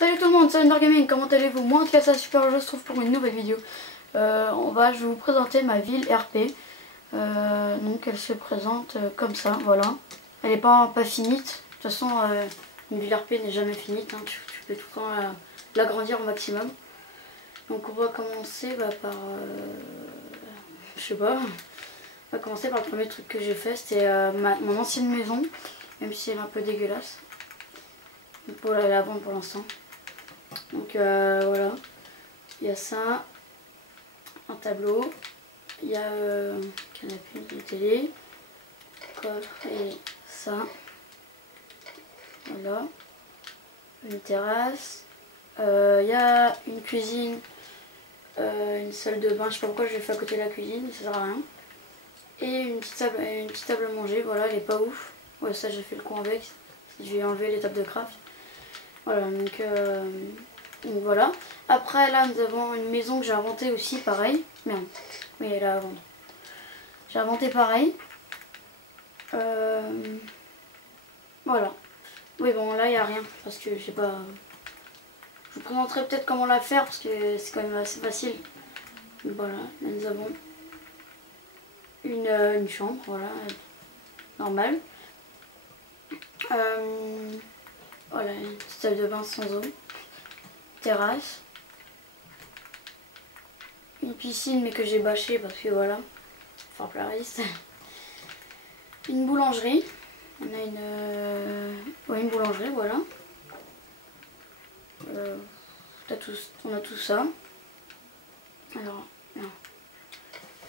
Salut tout le monde, c'est Gaming, comment allez-vous? Moi en tout cas ça super, je se trouve pour une nouvelle vidéo. Je vais vous présenter ma ville RP. Donc elle se présente comme ça, voilà. Elle n'est pas finie, de toute façon une ville RP n'est jamais finie, hein. Tu peux tout le temps l'agrandir au maximum. Donc on va commencer par... je sais pas, on va commencer par le premier truc que j'ai fait, c'était mon ancienne maison, même si elle est un peu dégueulasse. Donc voilà, elle est à vendre pour l'instant. Donc voilà, il y a ça, un tableau, il y a canapé, une télé, coffre et ça, voilà, une terrasse, il y a une cuisine, une salle de bain, je sais pas pourquoi je l'ai fait à côté de la cuisine, ça sert à rien, et une petite table à manger, voilà, elle est pas ouf, ouais ça j'ai fait le coin avec, je vais enlever les tables de craft, voilà donc voilà. Après là nous avons une maison que j'ai inventée aussi pareil. Merde, oui elle est à vendre. J'ai inventé pareil. Voilà. Oui bon là il n'y a rien parce que je sais pas. Je vous présenterai peut-être comment la faire parce que c'est quand même assez facile. Donc, voilà, là nous avons une chambre, voilà, normale. Voilà, une petite salle de bain sans eau. Terrasse. Une piscine mais que j'ai bâché parce que voilà, faire plariste. Une boulangerie, on a une boulangerie, voilà. On a tout ça. Alors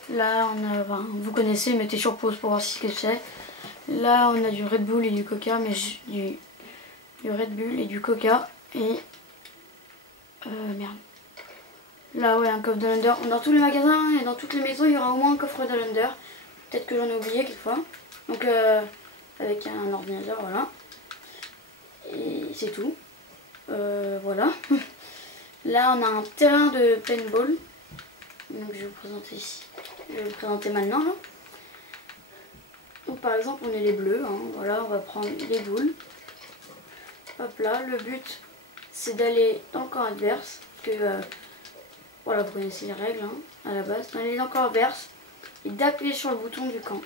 là on a, vous connaissez, mettez sur pause pour voir ce que c'est. Là on a du Red Bull et du Coca, mais du Red Bull et du Coca et merde. Là ouais, un coffre de Lander. Dans tous les magasins et dans toutes les maisons il y aura au moins un coffre de Lander. Peut-être que j'en ai oublié quelquefois. Donc avec un ordinateur, voilà. Et c'est tout. Voilà. Là on a un terrain de paintball. Donc je vais vous présenter ici. Je vais vous présenter maintenant là. Donc par exemple on est les bleus, hein. Voilà, on va prendre les boules. Hop là, le but c'est d'aller dans le camp adverse. Parce que voilà, vous connaissez les règles hein, à la base. D'aller dans le camp adverse et d'appuyer sur le bouton du camp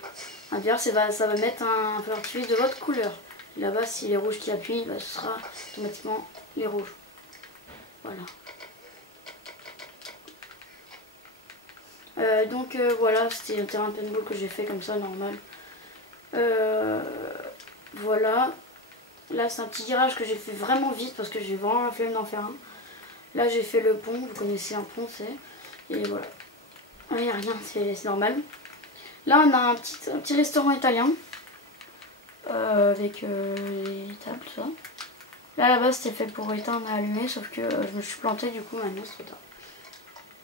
adverse, et ça va mettre un fortuit de votre couleur. Là-bas, si les rouges qui appuient, ce sera automatiquement les rouges. Voilà. Voilà, c'était un terrain de paintball que j'ai fait comme ça, normal. Voilà. Là, c'est un petit garage que j'ai fait vraiment vite parce que j'ai vraiment la flemme d'en faire un. Là, j'ai fait le pont. Vous connaissez un pont, c'est. Et voilà. Il n'y a rien, c'est normal. Là, on a un petit restaurant italien. Avec les tables, tout ça. Là, à la base, c'était fait pour éteindre et allumer, sauf que je me suis plantée, du coup, maintenant, c'est trop tard.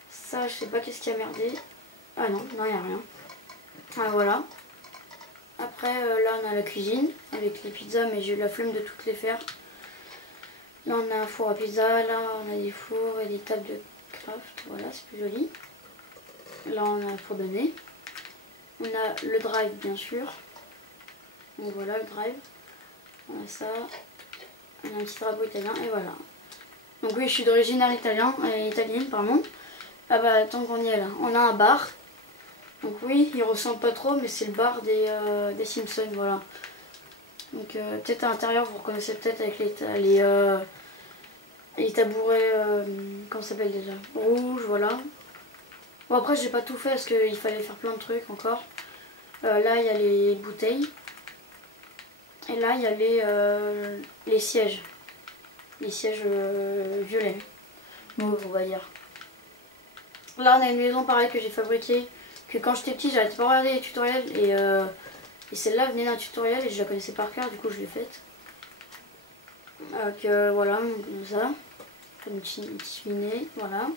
Ça, je sais pas qu'est-ce qui a merdé. Ah non, il n'y a rien. Ah, voilà. Après, là, on a la cuisine, avec les pizzas, mais j'ai eu la flemme de toutes les faire. Là, on a un four à pizza, là, on a des fours et des tables de craft. Voilà, c'est plus joli. Là, on a un four de nez. On a le drive, bien sûr. Donc voilà le drive, on a ça, on a un petit drapeau italien et voilà. Donc oui, je suis d'origine italienne, pardon. Ah bah tant qu'on y est là, on a un bar. Donc oui, il ressemble pas trop, mais c'est le bar des Simpsons, voilà. Donc peut-être à l'intérieur, vous reconnaissez peut-être avec les tabourets, comment ça s'appelle déjà, rouge, voilà. Bon après j'ai pas tout fait parce qu'il fallait faire plein de trucs encore. Là il y a les bouteilles. Et là, il y a les sièges. Les sièges violets. Mauve, on va dire. Là, on a une maison pareille que j'ai fabriquée. Que quand j'étais petite, j'arrêtais pas regarder les tutoriels. Et celle-là venait d'un tutoriel et je la connaissais par cœur. Du coup, je l'ai faite. Donc voilà, comme ça. Comme une petite cheminée. Voilà.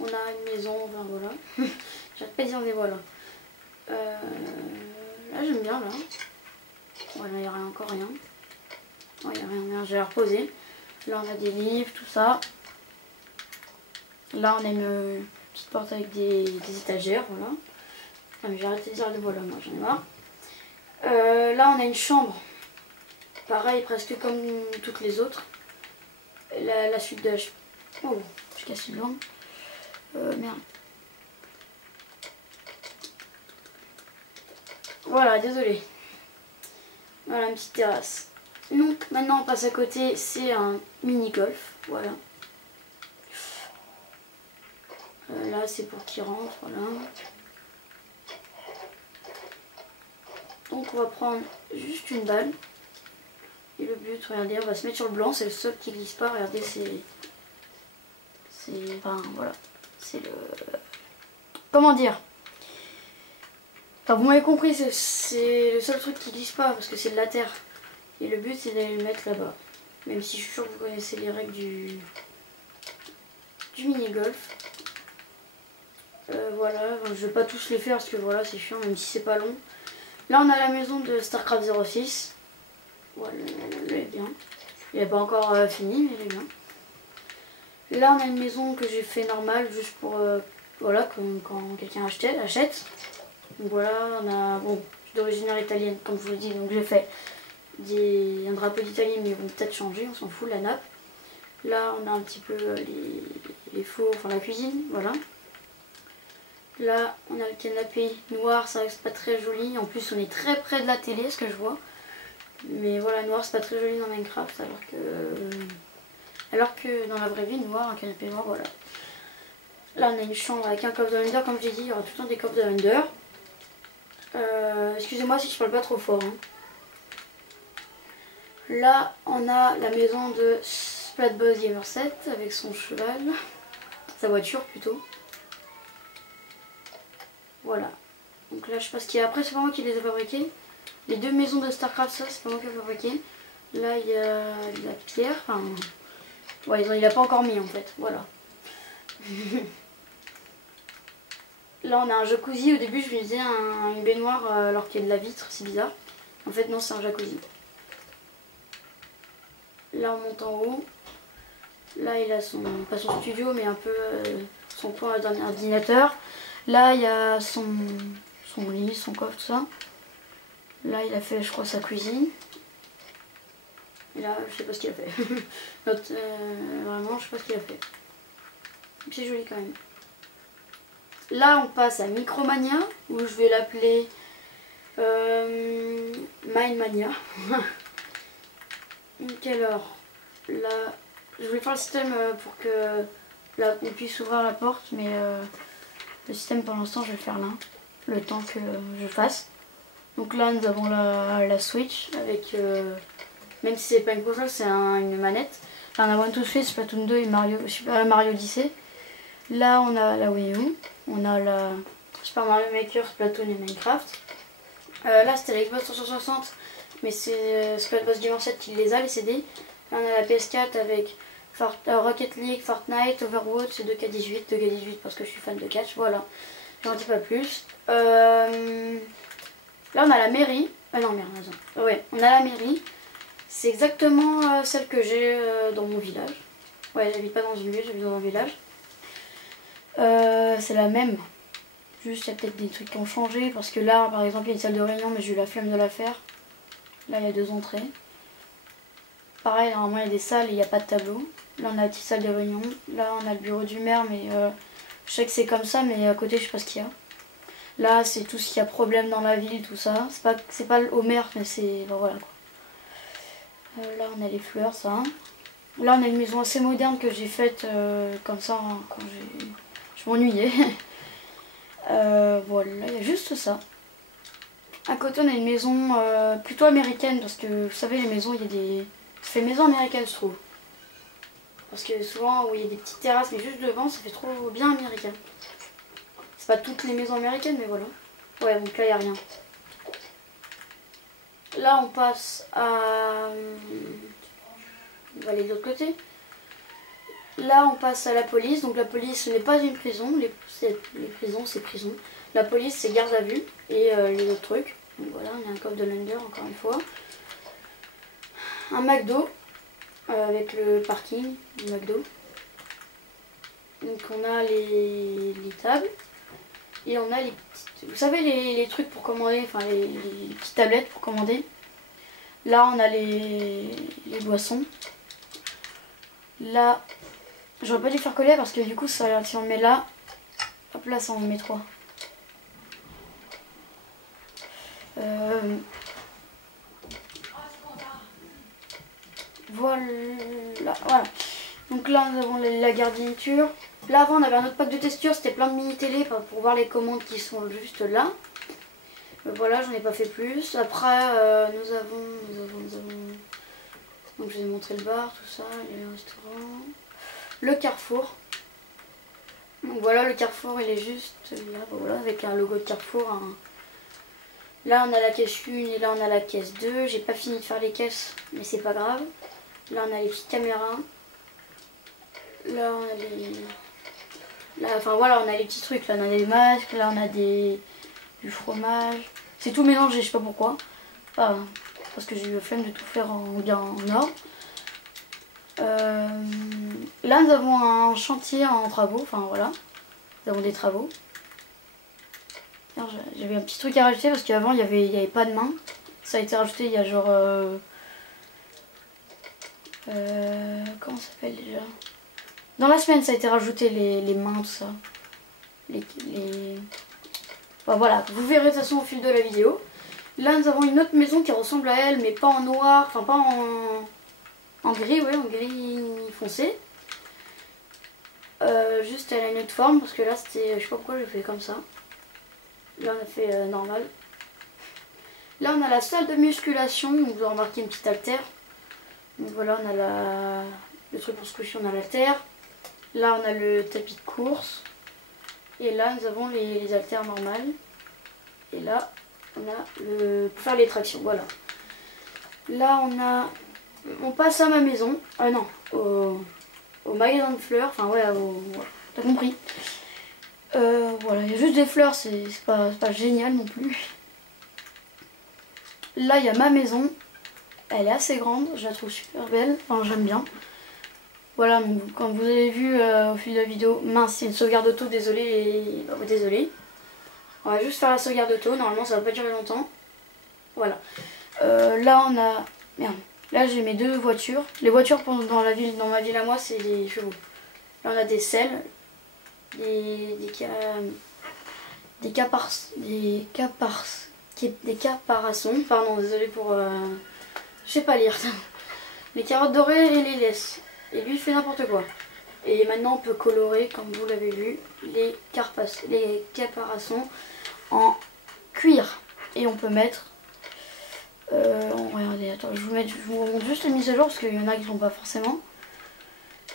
On a une maison, enfin voilà. J'arrête pas de dire des voilà. Là, j'aime bien, là. Voilà, il n'y a encore rien. Oh, il n'y a rien, je vais la reposer. Là, on a des livres, tout ça. Là, on a une petite porte avec des étagères, voilà. Ah, mais j'ai arrêté de dire des voilà, moi, j'en ai marre. Là, on a une chambre. Pareil, presque comme toutes les autres. la suite de... Oh, je casse une langue. Merde. Voilà, désolé. Voilà, une petite terrasse. Donc maintenant on passe à côté, c'est un mini-golf. Voilà. Là c'est pour qu'il rentre, voilà. Donc on va prendre juste une balle. Et le but, regardez, on va se mettre sur le blanc, c'est le seul qui glisse pas, regardez, enfin voilà, c'est le... Comment dire? Enfin vous m'avez compris, c'est le seul truc qui glisse pas, parce que c'est de la terre. Et le but c'est d'aller le mettre là-bas. Même si je suis sûre que vous connaissez les règles du mini-golf. Voilà, je vais pas tous les faire parce que voilà, c'est chiant, même si c'est pas long. Là on a la maison de StarCraft 06. Voilà, elle est bien. Il n'est pas encore fini, mais elle est bien. Là on a une maison que j'ai fait normale, juste pour, voilà, quand quelqu'un achète. Donc voilà, on a, bon, je suis d'origine italienne, comme je vous l'ai dit, donc j'ai fait un drapeau d'Italie, mais ils vont peut-être changer, on s'en fout, la nappe. Là on a un petit peu les fours, enfin la cuisine, voilà. Là on a le canapé noir, ça reste pas très joli, en plus on est très près de la télé, ce que je vois. Mais voilà, noir c'est pas très joli dans Minecraft, alors que dans la vraie vie, noir, un canapé noir, voilà. Là on a une chambre avec un Call of Duty, comme j'ai dit, il y aura tout le temps des Call of Duty. Excusez-moi si je parle pas trop fort. Hein. Là on a la maison de Splatboss Gamer 7 avec son cheval, sa voiture plutôt. Voilà. Donc là je sais pas ce qu'il y a. Après c'est pas moi qui les ai fabriqués. Les deux maisons de StarCraft, ça c'est pas moi qui ai fabriqué. Là il y a la pierre. Enfin, ouais, il a pas encore mis en fait. Voilà. Là on a un jacuzzi. Au début je me disais une baignoire alors qu'il y a de la vitre. C'est bizarre. En fait non, c'est un jacuzzi. Là on monte en haut. Là il a pas son studio mais un peu son coin d'un ordinateur. Là il y a son lit, son coffre, tout ça. Là il a fait je crois sa cuisine. Et là je sais pas ce qu'il a fait. Vraiment je sais pas ce qu'il a fait. C'est joli quand même. Là on passe à Micromania, où je vais l'appeler Mindmania. Donc alors, là je voulais faire le système pour que là on puisse ouvrir la porte, mais le système pour l'instant je vais faire là, le temps que je fasse. Donc là nous avons la Switch avec, même si c'est pas une console, c'est une manette. Enfin, on a One to Switch, Splatoon 2 et Mario Odyssey. Là on a la Wii U, on a la Super Mario Maker, Splatoon et Minecraft. Là c'était la Xbox 360, mais c'est Splatboss Gamer 7 qui les a, les CD. Là on a la PS4 avec Rocket League, Fortnite, Overwatch, c'est 2K18, 2K18 parce que je suis fan de catch, voilà. J'en dis pas plus. Là on a la mairie. Ah non merde, attends. Ouais, on a la mairie. C'est exactement celle que j'ai dans mon village. Ouais, j'habite pas dans une ville, j'habite dans un village. C'est la même. Juste il y a peut-être des trucs qui ont changé. Parce que là par exemple il y a une salle de réunion mais j'ai eu la flemme de la faire. Là il y a 2 entrées. Pareil normalement il y a des salles et il n'y a pas de tableau. Là on a la petite salle de réunion. Là on a le bureau du maire mais je sais que c'est comme ça mais à côté je sais pas ce qu'il y a. Là c'est tout ce qui a problème dans la ville, tout ça. C'est pas au maire mais c'est... Ben, voilà quoi. Là on a les fleurs, ça. Là on a une maison assez moderne que j'ai faite comme ça hein, quand je m'ennuyais. Voilà, il y a juste ça. À côté on a une maison plutôt américaine parce que vous savez les maisons, il y a des... Ça fait maison américaine je trouve. Parce que souvent où il y a des petites terrasses mais juste devant ça fait trop bien américain. C'est pas toutes les maisons américaines mais voilà. Ouais donc là il n'y a rien. Là on passe à... On va aller de l'autre côté. Là on passe à la police. Donc la police ce n'est pas une prison. Les prisons c'est prison. La police c'est garde à vue et les autres trucs. Donc voilà, on a un coffre de Lunder encore une fois. Un McDo avec le parking du McDo. Donc on a les tables. Et on a les petites... Vous savez les trucs pour commander, enfin les petites tablettes pour commander. Là on a les boissons. Là, j'aurais pas dû faire coller parce que du coup, ça, si on le met là, hop là, ça en met 3. Voilà. Donc là, nous avons la garniture. Là, avant, on avait un autre pack de textures. C'était plein de mini-télé pour voir les commandes qui sont juste là. Voilà, j'en ai pas fait plus. Après, nous avons... Donc, je vais vous montrer le bar, tout ça, les restaurants. Le Carrefour. Donc voilà, le Carrefour, il est juste là, voilà, avec un logo de Carrefour. Là, on a la caisse 1 et là, on a la caisse 2. J'ai pas fini de faire les caisses, mais c'est pas grave. Là, on a les petites caméras. Là, on a les... Là, enfin voilà, on a les petits trucs. Là, on a des masques. Là, on a du fromage. C'est tout mélangé, je sais pas pourquoi. Enfin, parce que j'ai eu la flemme de tout faire en ordre. Là, nous avons un chantier en travaux. Enfin, voilà. Nous avons des travaux. J'avais un petit truc à rajouter parce qu'avant, il n'y avait pas de main. Ça a été rajouté il y a genre... comment ça s'appelle déjà? Dans la semaine, ça a été rajouté les mains, tout ça. Enfin, voilà, vous verrez de toute façon au fil de la vidéo. Là, nous avons une autre maison qui ressemble à elle, mais pas en noir, enfin pas en gris, ouais, en gris foncé. Juste, elle a une autre forme, parce que là, c'était, je sais pas pourquoi j'ai fait comme ça. Là, on a fait normal. Là, on a la salle de musculation, donc vous avez remarqué une petite haltère. Donc voilà, on a le truc pour se coucher, on a l'haltère. Là, on a le tapis de course. Et là, nous avons les haltères normales. Et là, on a pour faire les tractions, voilà. Là, on passe à ma maison. Ah non, au magasin de fleurs. Enfin, ouais, t'as compris. Voilà, il y a juste des fleurs, c'est pas génial non plus. Là, il y a ma maison. Elle est assez grande, je la trouve super belle. Enfin, j'aime bien. Voilà, donc, comme vous avez vu au fil de la vidéo, mince, c'est une sauvegarde auto, désolé. Désolé. On va juste faire la sauvegarde auto, normalement ça va pas durer longtemps. Voilà. Là on a... Merde. Là j'ai mes 2 voitures. Les voitures dans ma ville à moi, c'est des chevaux. Là on a des selles, des caparaçons. Pardon, désolé pour... je sais pas lire. Les carottes dorées et les laisses. Et lui il fait n'importe quoi. Et maintenant on peut colorer, comme vous l'avez vu, les caparaçons en cuir. Et on peut mettre... regardez, attends, je vous montre juste les mises à jour parce qu'il y en a qui ne sont pas forcément.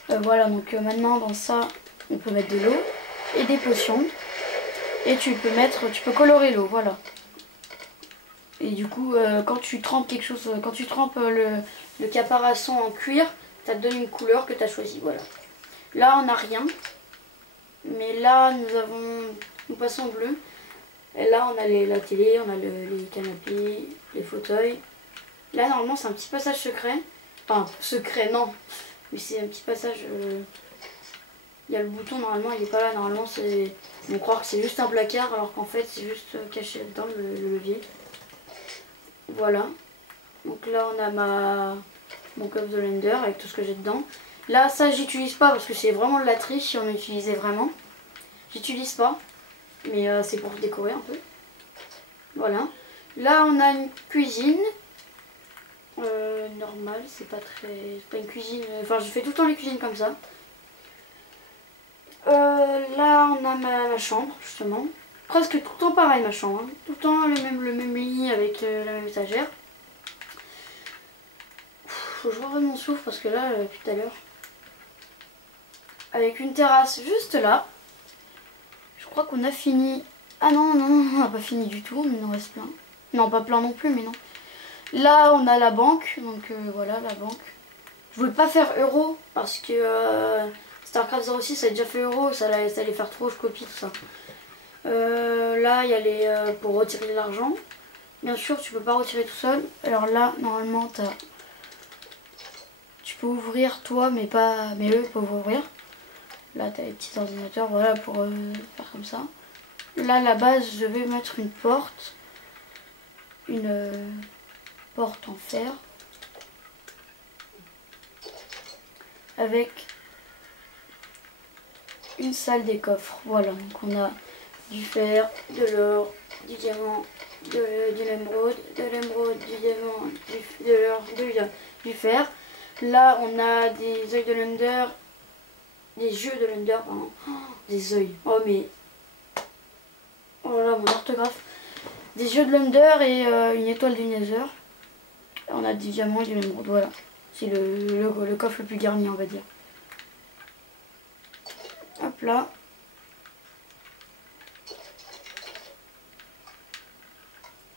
Voilà, donc maintenant dans ça, on peut mettre de l'eau et des potions. Et tu peux colorer l'eau, voilà. Et du coup, quand tu trempes quelque chose, quand tu trempes le caparaçon en cuir, ça te donne une couleur que tu as choisie, voilà. Là, on n'a rien. Mais là, nous passons au bleu. Et là, on a la télé, on a les canapés, les fauteuils. Là, normalement, c'est un petit passage secret. Enfin, secret, non. Mais c'est un petit passage... Il y a le bouton, normalement, il n'est pas là. Normalement, ils vont croire que c'est juste un placard, alors qu'en fait, c'est juste caché dedans, le levier. Voilà. Donc là, on a mon cup de blender avec tout ce que j'ai dedans. Là, ça, j'utilise pas parce que c'est vraiment de la triche si on l'utilisait vraiment. J'utilise pas. Mais c'est pour décorer un peu. Voilà. Là, on a une cuisine. Normale, c'est pas une cuisine... Enfin, je fais tout le temps les cuisines comme ça. Là, on a ma chambre, justement. Presque tout le temps pareil, ma chambre. Hein. Tout le temps le même lit avec la même étagère. Faut que je reprenne mon souffle parce que là, depuis tout à l'heure... Avec une terrasse juste là. Je crois qu'on a fini. Ah non, on n'a pas fini du tout, mais il en reste plein. Non, pas plein non plus, mais non. Là, on a la banque, donc voilà, la banque. Je voulais pas faire euro, parce que StarCraft 06, ça a déjà fait euro, ça allait faire trop, je copie tout ça. Là, il y a les pour retirer de l'argent. Bien sûr, tu peux pas retirer tout seul. Alors là, normalement, tu peux ouvrir toi, mais eux peuvent ouvrir. Là, tu as les petits ordinateurs, voilà, pour faire comme ça. Là, à la base, je vais mettre une porte. Porte en fer. avec une salle des coffres. Voilà, donc on a du fer, de l'or, du diamant, de l'émeraude, du diamant, de l'or, du fer. Là, on a des œils de l'Under, des yeux de l'Under, pardon. Oh, des œils. Oh, mais. Oh là, mon orthographe. Des yeux de l'Under et une étoile du Nether. On a du diamant et de l'émeraude, voilà. C'est le coffre le plus garni, on va dire. Hop là.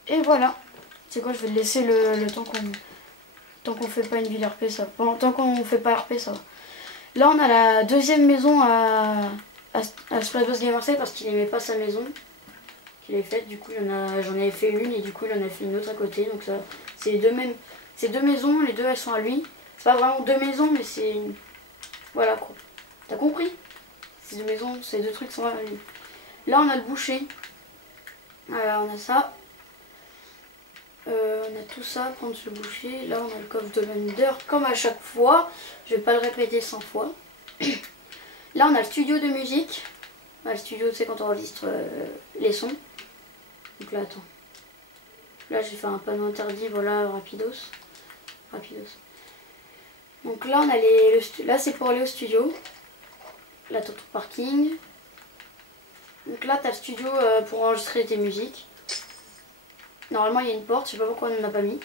Et voilà. C'est quoi, je vais le laisser le temps qu'on fait pas une ville RP, ça. Tant qu'on fait pas RP, ça va. Là, on a la deuxième maison à Splatboss Gamer 7 parce qu'il aimait pas sa maison qu'il avait faite. Du coup, j'en avais fait une et du coup, il en a fait une autre à côté. Donc ça, c'est les deux mêmes. Ces deux maisons, les deux elles sont à lui. C'est pas vraiment deux maisons, mais c'est une. Voilà quoi. T'as compris? Ces deux maisons, ces deux trucs sont à lui. Là, on a le boucher. Voilà, on a ça. On a tout ça, prendre ce boucher. Là, on a le coffre de l'Under, comme à chaque fois. Je vais pas le répéter 100 fois. Là, on a le studio de musique. Le studio, c'est quand on enregistre les sons. Donc là, attends. Là, j'ai fait un panneau interdit, voilà, rapidos. Donc là, on a là, c'est pour aller au studio. Là, t'as ton parking. Donc là, t'as le studio pour enregistrer tes musiques. Normalement, il y a une porte, je sais pas pourquoi on n'en a pas mis.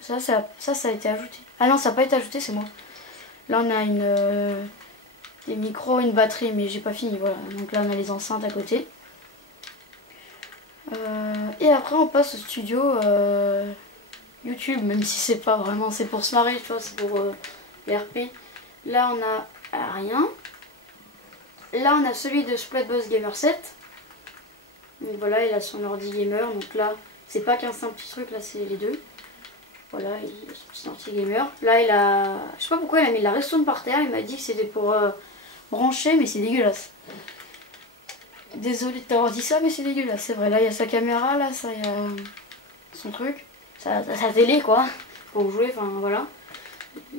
Ça a été ajouté. Ah non, ça n'a pas été ajouté, c'est moi. Là, on a des micros, une batterie, mais j'ai pas fini, voilà. Donc là, on a les enceintes à côté. Et après, on passe au studio YouTube, même si c'est pas vraiment, c'est pour se marrer, tu vois, c'est pour les RP. Là, on a rien. Là, on a celui de Splatboss Gamer 7. Donc voilà, il a son ordi gamer. Donc là, c'est pas qu'un simple petit truc, là, c'est les deux. Voilà, il a son petit ordi gamer. Là, il a. Je sais pas pourquoi il a mis la redstone par terre. Il m'a dit que c'était pour brancher, mais c'est dégueulasse. Désolée de t'avoir dit ça, mais c'est dégueulasse. C'est vrai, là, il y a sa caméra, là, ça, il y a son truc. Sa télé, quoi. Pour jouer, enfin, voilà.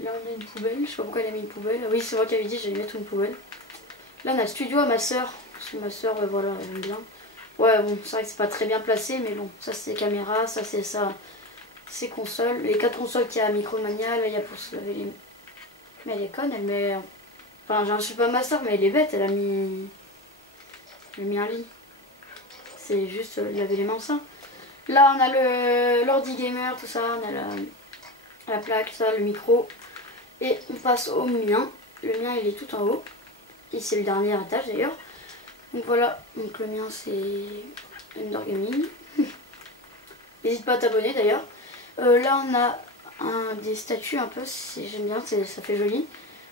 Là, on a une poubelle. Je sais pas pourquoi il a mis une poubelle. Oui, c'est moi qui avais dit que j'allais mettre une poubelle. Là, on a le studio à ma soeur. Parce que ma soeur, voilà, elle aime bien. Ouais, bon, c'est vrai que c'est pas très bien placé, mais bon, ça c'est caméra, ça c'est ça, c'est console. Les 4 consoles qu'il y a à Micromania, là il y a pour se laver les. Mais elle est conne, elle met. Enfin, je suis pas ma soeur, mais elle est bête, elle a mis un lit. C'est juste laver les mains, ça. Là, on a l'ordi gamer, tout ça, on a la plaque, ça, le micro. Et on passe au mien. Le mien, il est tout en haut. Et c'est le dernier étage d'ailleurs. Donc voilà, donc le mien c'est Ender Gaming. N'hésite pas à t'abonner d'ailleurs. Là on a des statues un peu, j'aime bien, ça fait joli.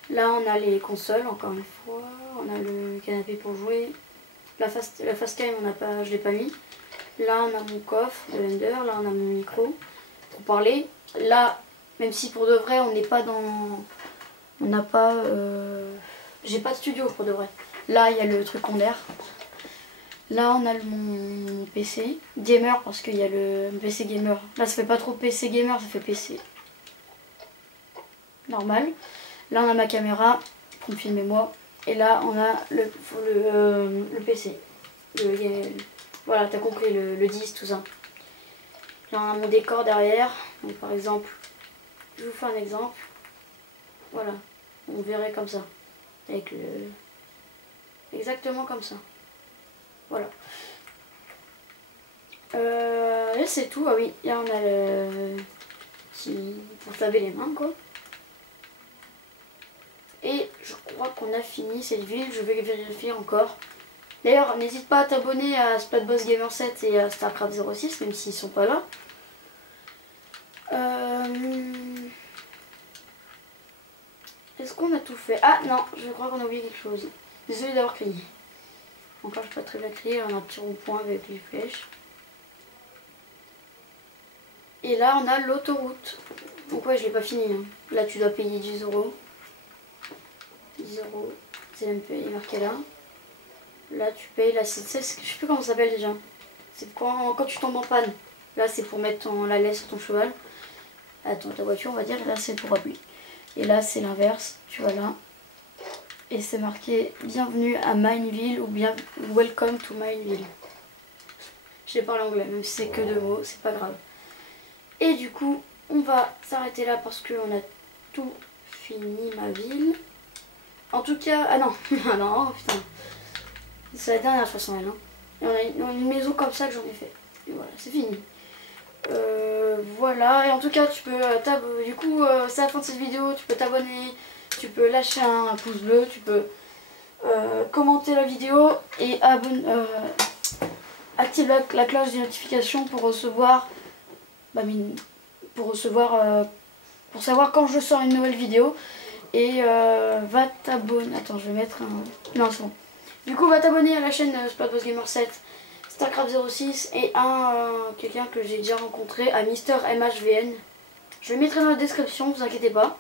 Là on a les consoles encore une fois, on a le canapé pour jouer. La facecam je l'ai pas mis. Là on a mon coffre de Ender, là on a mon micro pour parler. Là, même si pour de vrai on n'est pas dans. On n'a pas. J'ai pas de studio pour de vrai. Là, il y a le truc en l'air. Là, on a mon PC gamer parce qu'il y a le PC gamer. Là, ça fait pas trop PC gamer, ça fait PC normal. Là, on a ma caméra pour me filmer moi. Et là, on a le PC. Voilà, t'as compris, le 10, tout ça. Là, on a mon décor derrière. Donc, par exemple, je vous fais un exemple. Voilà, on verrait comme ça. Avec exactement comme ça. Voilà. Et c'est tout. Ah oui, là on a le petit pour se laver les mains quoi. Et je crois qu'on a fini cette ville. Je vais vérifier encore. D'ailleurs, n'hésite pas à t'abonner à Splatboss Gamer 7 et à Starcraft 06, même s'ils sont pas là. Est-ce qu'on a tout fait? Ah non, je crois qu'on a oublié quelque chose. Désolée d'avoir crié. Encore, je peux pas très bien crier. On a un petit rond-point avec les flèches. Et là, on a l'autoroute. Donc ouais, je l'ai pas fini. Hein. Là, tu dois payer 10 euros. 10 euros. C'est même il est marqué là. Là, tu payes. Là, je sais plus comment ça s'appelle déjà. C'est quand tu tombes en panne. Là, c'est pour mettre la laisse sur ton cheval. Attends, ta voiture, on va dire, là c'est pour appuyer. Et là c'est l'inverse, tu vois là. Et c'est marqué bienvenue à Mineville ou bien welcome to Mineville. Je sais pas l'anglais, même si c'est que 2 mots, c'est pas grave. Et du coup, on va s'arrêter là parce qu'on a tout fini ma ville. En tout cas, ah non, ah non, oh, putain. C'est la dernière façon, elle. Hein. Et on a une maison comme ça que j'en ai fait. Et voilà, c'est fini. Voilà, et en tout cas, tu peux t'abonner. Du coup, c'est la fin de cette vidéo. Tu peux t'abonner, tu peux lâcher un pouce bleu, tu peux commenter la vidéo et activer la cloche des notifications pour recevoir. Pour savoir quand je sors une nouvelle vidéo. Et va t'abonner. Attends, je vais mettre un. Non, c'est bon. Du coup, va t'abonner à la chaîne Splatboss Gamer 7, Starcraft06 et quelqu'un que j'ai déjà rencontré, à Mister MHVN. Je le mettrai dans la description, vous inquiétez pas.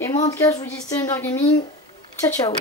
Et moi, en tout cas, je vous dis c'était Under Gaming. Ciao, ciao.